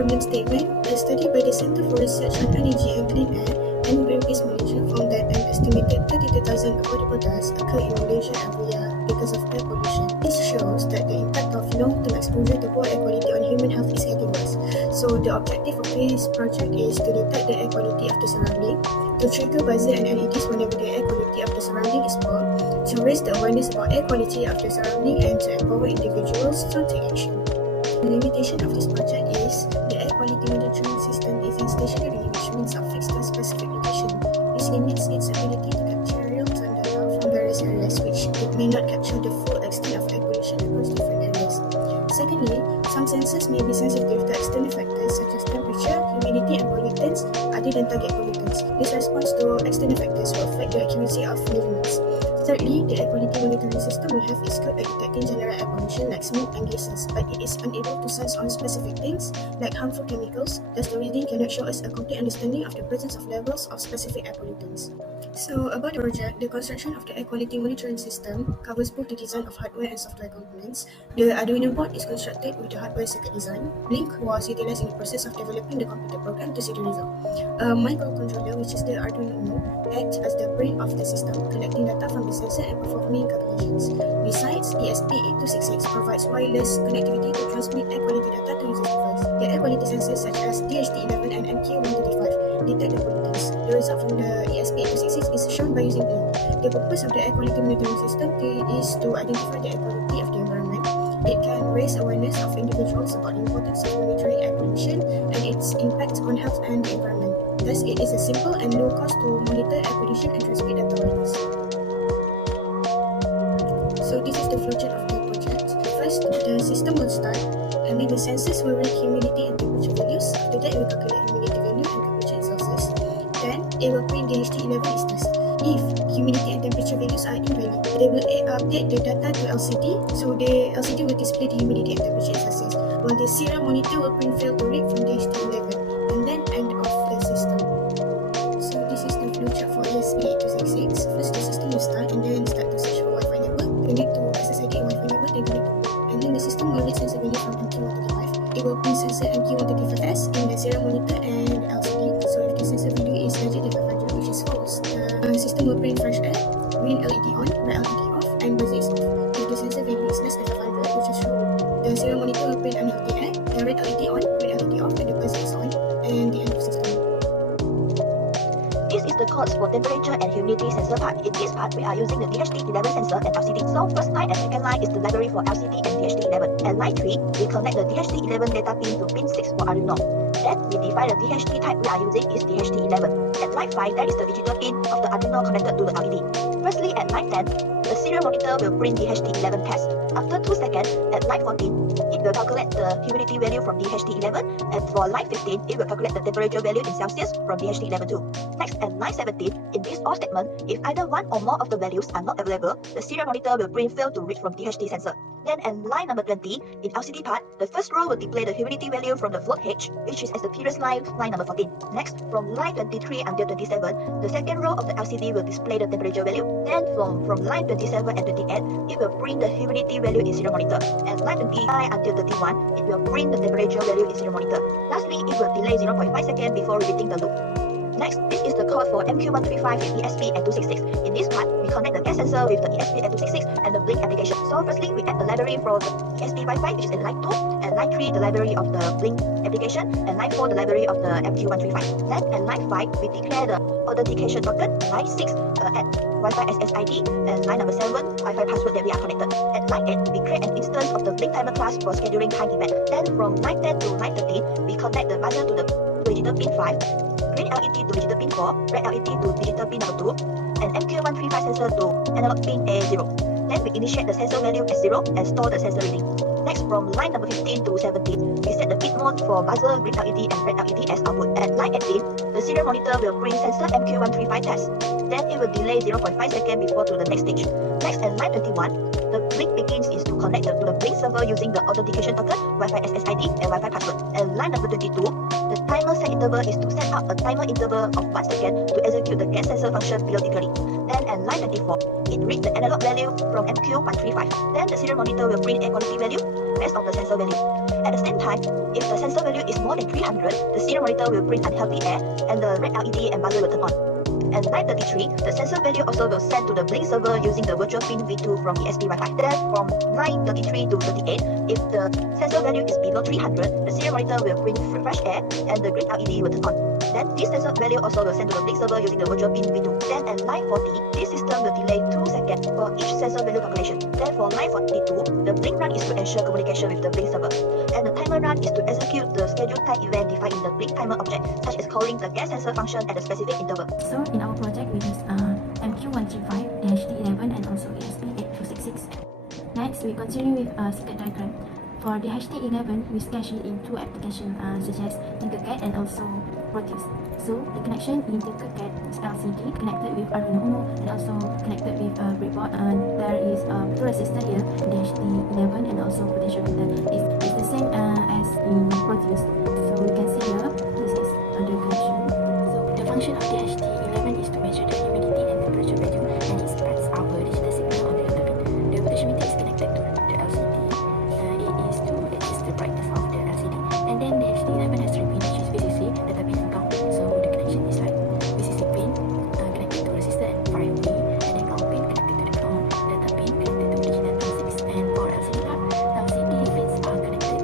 problem statement, a study by the Center for Research on Energy and Clean Air and Greenpeace Malaysia found that an estimated 32,000 avoidable deaths occur in Malaysia every year because of air pollution. This shows that the impact of long-term exposure to poor air quality on human health is getting worse. So the objective of this project is to detect the air quality of the surrounding, to trigger buzzer and LEDs whenever the air quality of the surrounding is poor, to raise the awareness about air quality of the surrounding and to empower individuals to take action. The limitation of this project is the air quality monitoring system is stationary, which means affixed to a specific location. This limits its ability to capture real-time data from various areas, which it may not capture the full extent of air pollution across different areas. Secondly, some sensors may be sensitive to external factors such as temperature, humidity, and pollutants other than target pollutants. This response to external factors will affect the accuracy of measurements. Thirdly, the air quality monitoring system we have is good at detecting general air pollution like smoke and gases, but it is unable to sense on specific things like harmful chemicals, thus the reading cannot show us a complete understanding of the presence of levels of specific air pollutants. So about the project, the construction of the air quality monitoring system covers both the design of hardware and software components. The Arduino board is constructed with the hardware circuit design. Blink was utilized in the process of developing the computer program to see the result. A microcontroller, which is the Arduino Uno, acts as the brain of the system, collecting data from the sensor and performing calculations. Besides, ESP8266 provides wireless connectivity to transmit air quality data to user's device. The air quality sensors such as DHT11 and MQ135 detect the pollutants. The result from the ESP8266 is shown by using Blink. The purpose of the air quality monitoring system is to identify the air quality of the environment. It can raise awareness of individuals about the importance of monitoring air pollution and its impact on health and the environment. Thus, it is a simple and low cost to monitor air pollution and transmit data wireless. So this is the flowchart of the project. First, the system will start, and then the sensors will read humidity and temperature values. After that, it will calculate humidity value and temperature in Celsius. Then, it will print the DHT11 instance. If humidity and temperature values are invalid, they will update the data to LCD. So the LCD will display the humidity and temperature in Celsius, while the serial monitor will print fail to read from the DHT11, and then end off the system. So this is the flowchart for ESP8266. First, the system will start, and then start to search for Wi-Fi network. Connect to SSID Wi-Fi network, then connect to board. And then the system will read sensor value from MQ135. It will print sensor MQ135S in the serial monitor and LCD. So if the sensor value is larger than 500, which is false, the system will print fresh air, green LED on, red LED off, and buzzer is off. If the sensor value is less than 500, which is true, the serial monitor will print unhealthy air, the red LED on, green LED off, and the buzzer is on, and the end of system. This is the codes for temperature and humidity sensor part. In this part, we are using the DHT11 sensor and LCD. So first line and second line is the library for LCD and DHT11. At line 3, we connect the DHT11 data pin to pin 6 for Arduino. Then we define the DHT type we are using is DHT11. At line 5, that is the digital pin of the Arduino connected to the LED. Firstly, at line 10, the serial monitor will print DHT11 test. After 2 seconds, at line 14, it will calculate the humidity value from DHT11, and for line 15, it will calculate the temperature value in Celsius from DHT11 too. Next, at line 17, in this OR statement, if either one or more of the values are not available, the serial monitor will print fail to read from DHT sensor. Then at line number 20, in LCD part, the first row will display the humidity value from the float H, which is as the previous line number 14. Next, from line 23 until 27, the second row of the LCD will display the temperature value. Then from line 27 and 28, it will print the humidity value in serial monitor. And line 29 until 31, it will print the temperature value in serial monitor. Lastly, it will delay 0.5 seconds before repeating the loop. Next, this is the code for MQ135 with ESP8266. In this part, we connect the gas sensor with the ESP8266 and the Blink application. So firstly, we add the library for the ESP Wi-Fi, which is in line 2, and line 3, the library of the Blink application, and line 4, the library of the MQ135. Then at line 5, we declare the authentication token, line 6, add Wi-Fi SSID, and line number 7, Wi-Fi password that we are connected. At line 8, we create an instance of the Blink timer class for scheduling time event. Then from line 10 to line 13, we connect the buzzer to the digital pin 5, green LED to digital pin 4, red LED to digital pin number 2, and MQ135 sensor to analog pin A0. Then we initiate the sensor value as 0 and store the sensor reading. Next, from line number 15 to 17, we set the bit mode for buzzer, green LED, and red LED as output. At line 18, the serial monitor will print sensor MQ135 test. Then it will delay 0.5 seconds before to the next stage. Next, at line 21, the blink begins is to connect to the Blink server using the authentication token, Wi-Fi SSID, and Wi-Fi password. And line number 22, the timer set interval is to set up a timer interval of 1 second to execute the gas sensor function periodically. Then at line 24, it reads the analog value from MQ135. Then the serial monitor will print air quality value based on the sensor value. At the same time, if the sensor value is more than 300, the serial monitor will print unhealthy air and the red LED and buzzer will turn on. And line 33, the sensor value also will send to the Blink server using the virtual pin V2 from ESP Wi-Fi. Then from line 33 to 38, if the sensor value is below 300, the serial monitor will print fresh air and the green LED will turn on. Then this sensor value also will send to the Blink server using the virtual pin V2. Then at line 40, this system will delay 2 seconds for each sensor value calculation. Then for line 42, the Blink run is to ensure communication with the Blink server. And the timer run is to execute the scheduled time event defined in the Blink timer object, such as calling the gas sensor function at a specific interval. So in our project, we use MQ135-D11 and also ESP8266. Next, we continue with a circuit diagram. For the HT11, we sketch it in two applications such as Tinkercad and also Proteus. So the connection in Tinkercad is LCD connected with Arduino Uno and also connected with a breadboard. There is two resistors here, the HT11 and also potentiometer. It's the same as in Proteus. So you can see here, this is the connection. So the function of the HT11 is to measure the humidity and temperature value, and it spreads our digital signal on the other pin. The potentiometer is connected to the LCD. It is to adjust the brightness of the LCD. And then the HT11 has three pins, which is VCC, data pin, and ground. So the connection is like VCC pin connected to resistor and 5V, and then ground pin connected to the ground, data pin connected to digital pin 6. And for LCD part, LCD pins are connected,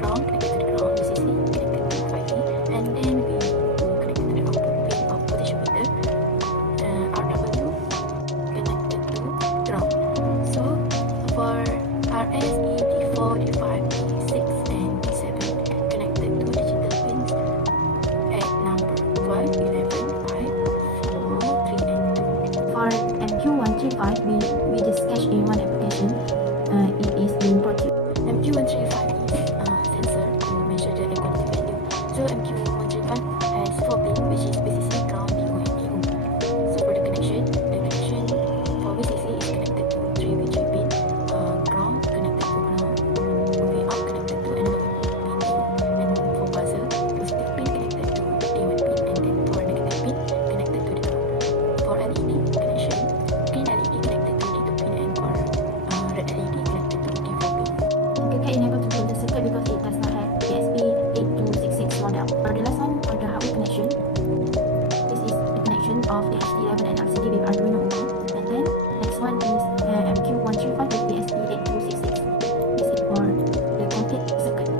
ground connected to the ground, VCC connected to 5V, and then we connected to the output pin of potentiometer, RW connected to ground. So for RS, E4, D5, D6, and D7 connected to digital pins at number 12, 11, 5, 4, 3, and 2. For MQ135, we just sketch in one application. It is in Proteus. MQ135 is sensor to measure the air quality value. So MQ135 has 4 pins, which is VCC, ground, DO, and DO. So for the connection for VCC is connected to 3V3 pin, ground connected to ground, V out connected to analog pin DO, and for buzzer, the stick pin connected to D1 pin, and then for negative pin connected to the ground. For LED connection, green LED connected to D2 pin, and for red LED connected to D4 pin. Tinkercad enabled to build the circuit because it does not have ESP8266 model. For the last one, for the hardware connection, this is the connection of the HT11 and LCD with Arduino Uno. And then next one is MQ135 with ESP8266. This is for the complete circuit.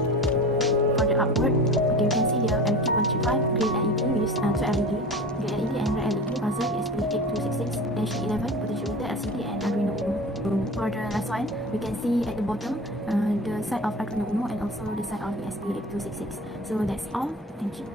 For the output, okay, you can see here MQ135 green LED, we use 2 LED, green LED and red LED, buzzer ESP8266, HT11, potentiometer, LCD, and Arduino Uno. For the last one, we can see at the bottom the side of Arduino Uno and also the side of ESP8266. So that's all. Thank you.